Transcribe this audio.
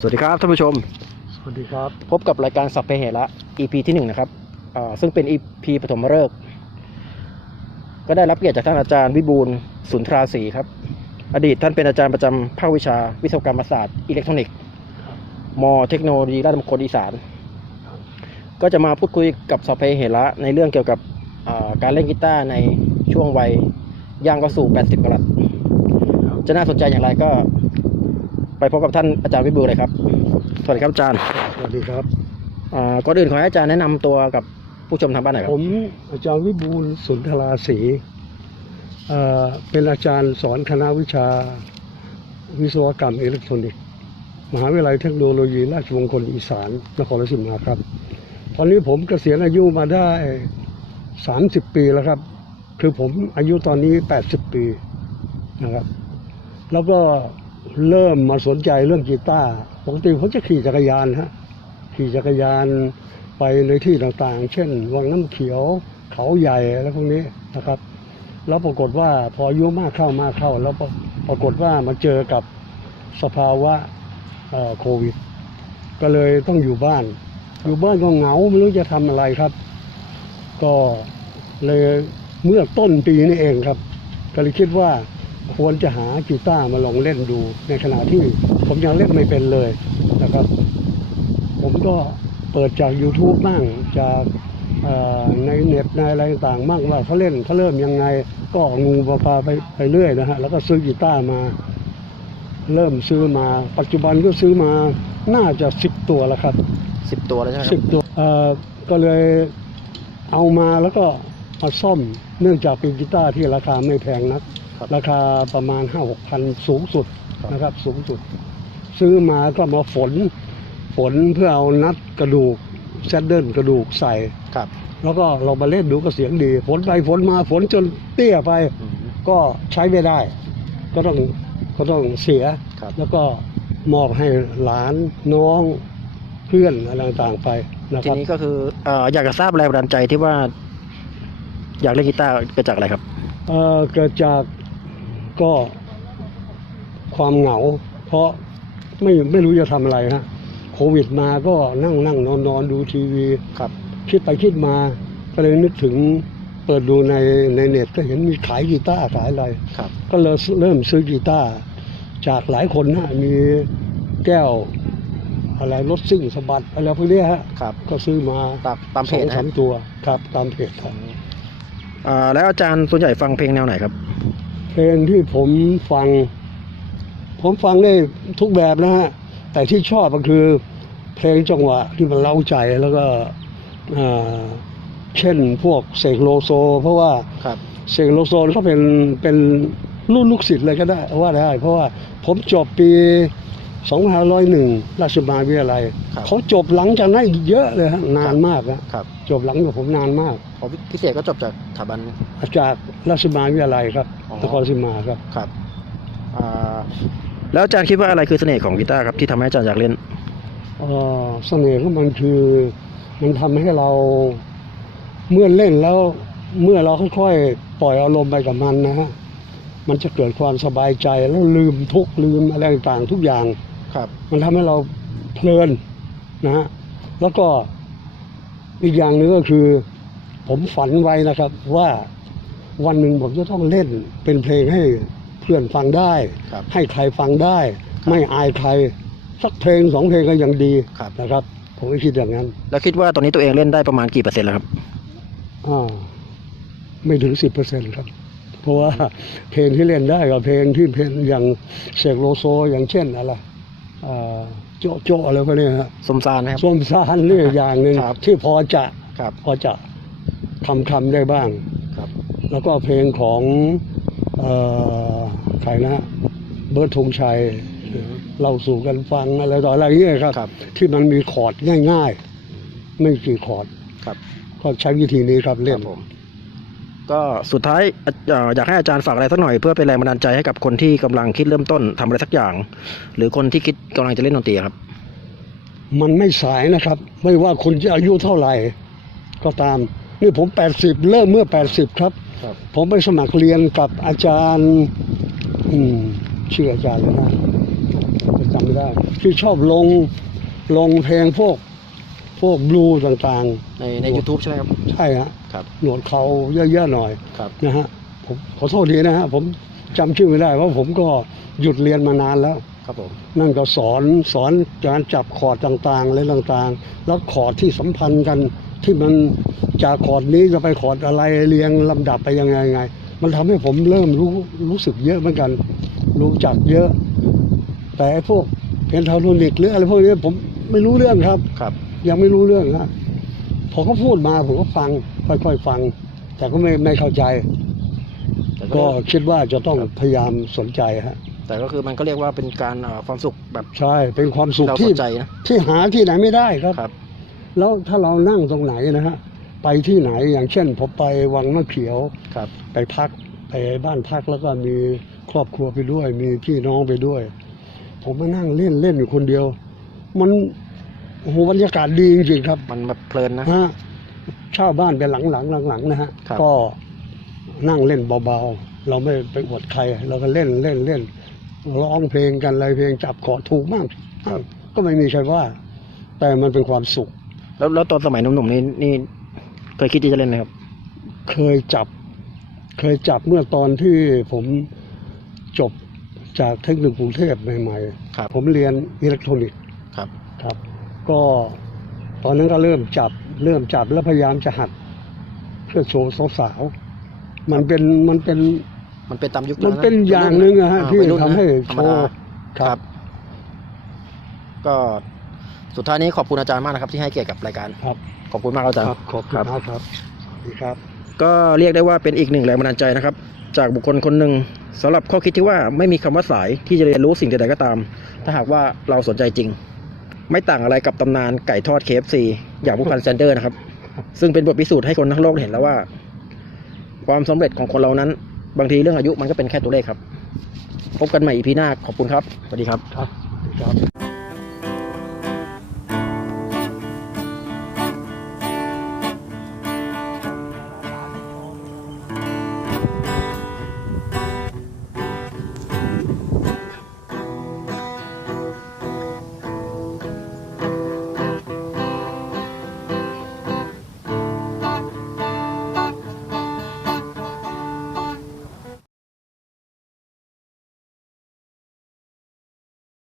สวัสดีครับท่านผู้ชม สวัสดีครับ พบกับรายการสัพเพเหระ EP ที่หนึ่งนะครับอ่าซึ่งเป็น EP ปฐมฤกษ์ก็ได้รับเกียรติจากท่านอาจารย์วิบูลย์สุนทราศรีครับ อดีตท่านเป็นอาจารย์ประจำภาควิชาวิศวกรรมศาสตร์อิเล็กทรอนิกส์ มเทคโนโลยีราชมงคลอีสาน ก็จะมาพูดคุยกับสัพเพเหระในเรื่องเกี่ยวกับอ่าการเล่นกีตาร์ในช่วงวัยย่างเข้าสู่ 80กรัตจะน่าสนใจอย่างไรก็ ไปพบกับท่านอาจารย์วิบูลย์เลยครับ สวัสดีครับอาจารย์ สวัสดีครับอ่าก่อนอื่นขอให้อาจารย์แนะนำตัวกับผู้ชมทางบ้านหน่อยคผรับมอาจารย์วิบูลย์สุนทราศรีเอ่อเป็นอาจารย์สอนคณะวิชาวิศวกรรมอิเล็กทรอนิกส์มหาวิทยาลัยเทคโนโลยีราชมงคลอีสานนครราชสีมาครับ ตอนนี้ผมเกษียณอายุมาได้ 30 ปีแล้วครับ คือผมอายุตอนนี้ 80 ปีนะครับ แล้วก็ เริ่มมาสนใจเรื่องกีตาร์ปกติผมจะขี่จักรยานฮะขี่จักรยานไปในที่ต่างๆ เช่น วังน้ำเขียวเขาใหญ่อะไรพวกนี้นะครับ แล้วปรากฏว่าพออายุมากเข้ามากเข้า แล้วปรากฏว่ามาเจอกับสภาวะโควิด ก็เลยต้องอยู่บ้าน อยู่บ้านก็เหงาไม่รู้จะทำอะไรครับ ก็เลยเมื่อต้นปีนี้เองครับ ก็เลยคิดว่า ควรจะหากีตาร์มาลองเล่นดู ในขณะที่ผมยังเล่นไม่เป็นเลยนะครับ ผมก็เปิดจาก YouTube บ้างจากเอ่อในเน็ตในอะไรต่างๆบ้างว่าเขาเล่นเขาเริ่มยังไง ก็งูปลาปลาไปไปเรื่อยนะฮะแล้วก็ซื้อกีตาร์มา เริ่มซื้อมา ปัจจุบันก็ซื้อมาน่าจะสิบตัวแล้วครับสิบตัวแล้วใช่ไหมคสิรับบตัวเอ่อก็เลยเอามาแล้วก็มาซ่อมเนื่องจากเป็นกีตาร์ที่ราคาไม่แพงนัก ครับราคาประมาณห้าหกพันสูงสุดครับนะครับ สูงสุด ซื้อมาก็มาฝน ฝนเพื่อเอานัดกระดูกแซดเดิลกระดูกใส่ ครับ แล้วก็เรามาเล่นดูก็เสียงดี ฝนไปฝนมาฝนจนเตี้ยไป อืม ก็ใช้ไม่ได้ ก็ต้องก็ต้องเสีย ครับ แล้วก็มอบให้หลานน้องเพื่อนอะไรต่างๆไปนะทีครับ นี้ก็คือเอ่ออยากจะทราบแรงบันดาลใจที่ว่า อยากเล่นกีตาร์เกิดจากอะไรครับ เอ่อเกิดจาก ก็ความเหงา เพราะไม่ไม่รู้จะทำอะไรฮะโควิดมาก็นั่งนั่งนอนนอนดูทีวีครับคิดไปคิดมา ก็เลยนึกถึงเปิดดูในในเน็ตก็เห็นมีขายกีตาร์ขายอะไร ครับ ก็เลยเริ่มซื้อกีตาร์จากหลายคนนะมีแก้ว อะไรรถซิ่งสะบัดอะไรพวกเนี้ยฮะครับ ก็ซื้อมาตามตามเพสอจงนะคสารับมตัวครับตามเพจครับอ่าแล้วอาจารย์ส่วนใหญ่ฟังเพลงแนวไหนครับเพ ลงที่ผมฟัง ผมฟังได้ทุกแบบนะฮะ แต่ที่ชอบก็คือเพลงจังหวะที่มันเล้าใจแล้วก็อ่าเช่นพวกเสกโลโซ เพราะว่าครับเสกโลโซเขาเป็นเป็นรุ่นลูกศิษย์เลยก็ได้ว่าได้ เพราะว่าผมจบปี 2501 ราชมาวิทยาลัยครับเขาจบหลังจากนั้นอีกเยอะเลยฮะนานมากนะครับจบหลังจากผมนานมากอ๋อพิพิเศษก็จบจากสถาบันจากราชมาวิทยาลัยครับ อ๋อนครศรีมาครับครับอ่าแล้วอาจารย์คิดว่าอะไรคือเสน่ห์ของกีตาร์ครับที่ทำให้อาจารย์อยากเล่น เอ่อเสน่ห์ของมันคือมันทำให้เราเมื่อเล่นแล้วเมื่อเราค่อยๆปล่อยอารมณ์ไปกับมันนะฮะมันจะเกิดความสบายใจแล้วลืมทุกข์ลืมอะไรต่างๆทุกอย่าง ครับ มันทำให้เราเพลินนะฮะ แล้วก็อีกอย่างหนึงก็คือ ผมฝันไว้นะครับว่า วันหนึ่งผมจะต้องเล่นเป็นเพลงให้เพื่อนฟังได้ ครับให้ใครฟังได้ ไม่อายใครสักเพลงสองเพลงก็ยังดีครับ นะครับ ผมก็คิดอย่างนั้นแล้วคิดว่าตอนนี้ตัวเองเล่นได้ประมาณกี่เปอร์เซ็นต์แล้วครับ อ่าไม่ถึงสิบเปอร์เซ็นต์ครับ เพราะว่าเพลงที่เล่นได้กับเพลงที่เพลงอย่างเสกโลโซอย่างเช่นอะไรอ่าโจะโจะอะไรพวกเนี้ยฮะสมซานนะครับ ส้มซานนี่อย่างหนึ่งครับ ที่พอจะครับ พอจะทำคำได้บ้างครับ แล้วก็เพลงของเอ่อใครนะฮะเบิร์ดธงชัยเล่าสู่กันฟังอะไรต่ออะไรเงี้ยครับครับ ที่มันมีคอร์ดง่าย ๆ ไม่กี่คอร์ดครับ ก็ใช้วิธีนี้ครับคเล่รันบผมก็สุดท้ายเอ่ออยากให้อาจารย์ฝากอะไรสักหน่อยเพื่อเป็นแรงบันดาลใจให้กับคนที่กำลังคิดเริ่มต้นทำอะไรสักอย่าง หรือคนที่คิดกำลังจะเล่นดนตรีครับ มันไม่สายนะครับ ไม่ว่าคุณจะอายุเท่าไหร่ ก็ตาม นี่ผม80เริ่มเมื่อ80ครับครับ ผมไปสมัครเรียนกับอาจารย์ อืมชื่ออาจารย์เลยนะจำไม่ได้ ที่ชอบลงลงเพลงพวก พวกบลูต่างในใน YouTube ใช่ไหมครับๆใช่ฮะครับหนวดเขาเยอะๆหน่อยครับนะฮะผมขอโทษทีนะฮะผมจำชื่อไม่ได้เพราะผมก็หยุดเรียนมานานแล้ว ครับผมนั่นก็สอนสอนการจับคอร์ดต่างๆอะไรต่างๆ แล้วคอร์ดที่สัมพันธ์กัน ที่มันจากคอร์ดนี้จะไปคอร์ดอะไรเรียงลำดับไปยังไงไง มันทำให้ผมเริ่มรู้รู้สึกเยอะเหมือนกัน รู้จักเยอะ แต่ไอ้พวกเพนทาโทนิกหรืออะไรพวกนี้ผมไม่รู้เรื่องครับครับ ยังไม่รู้เรื่องนะพอเขาพูดมาผมก็ฟัง ค่อยๆฟัง แต่ก็ไม่ไม่เข้าใจแต่ก็ก็คิดว่าจะต้องพยายามสนใจฮะแต่ก็คือมันก็เรียกว่าเป็นการเอ่อความสุขแบบใช่เป็นความสุขเราสที่นใจนะที่หาที่ไหนไม่ได้ครับครับ แล้วถ้าเรานั่งตรงไหนนะฮะไปที่ไหนอย่างเช่นผมไปวังมะเขียวครับไปพักไปบ้านพักแล้วก็มีครอบครัวไปด้วย มีพี่น้องไปด้วย ผมมานั่งเล่นเล่นอยู่คนเดียว มันโอ้โหบรรยากาศดีจริงๆครับ มันแบบเพลินนะฮะเช่าบ้านเป็นหลังๆหลังๆนะฮะครับก็นั่งเล่นเบาๆ เราไม่ไปอวดใคร เราก็เล่นเล่นเล่นร้องเพลงกันอะไรเพลงจับขอดถูกมากก็ไม่มีใครว่า แต่มันเป็นความสุข แล้วแล้วตอนสมัยหนุ่มๆนี่นี่เคยคิดที่จะเล่นไหมครับ เคยจับ เคยจับเมื่อตอนที่ผมจบจากเทคนิคกรุงเทพใหม่ครับ ๆผมเรียนอิเล็กทรอนิกส์ครับ ครับ ก็ตอนนั้นก็เริ่มจับ เริ่มจับแล้วพยายามจะหัด เพื่อโชว์สาวๆมันเป็นมันเป็น มันเป็นตามยุคมันนะเป็นอย่างหนึ่งอะฮะอ่าที่วัยรุ่นนะทำให้ธรโชรมดาว์ครับก็ สุดท้ายนี้ขอบคุณอาจารย์มากนะครับที่ให้เกียรติกับรายการครับ ขอบคุณมากครับอาจารย์ครับขอบคุณครับมากครับสวัสดีครับ ก็เรียกได้ว่าเป็นอีกหนึ่งแรงบันดาลใจนะครับ จากบุคคลคนหนึ่งสำหรับข้อคิดที่ว่าไม่มีคำว่าสายที่จะเรียนรู้สิ่งใดๆก็ตาม ถ้าหากว่าเราสนใจจริง ไม่ต่างอะไรกับตำนานไก่ทอด KFC อย่างผู้พันแซนเดอร์นะครับ ซึ่งเป็นบทพิสูจน์ให้คนทั้งโลกได้เห็นแล้วว่า ความสำเร็จของคนเรานั้น บางทีเรื่องอายุมันก็เป็นแค่ตัวเลขครับ พบกันใหม่อีพีหน้าขอบคุณครับสวัสดีครับ ครับสวัสดีครับ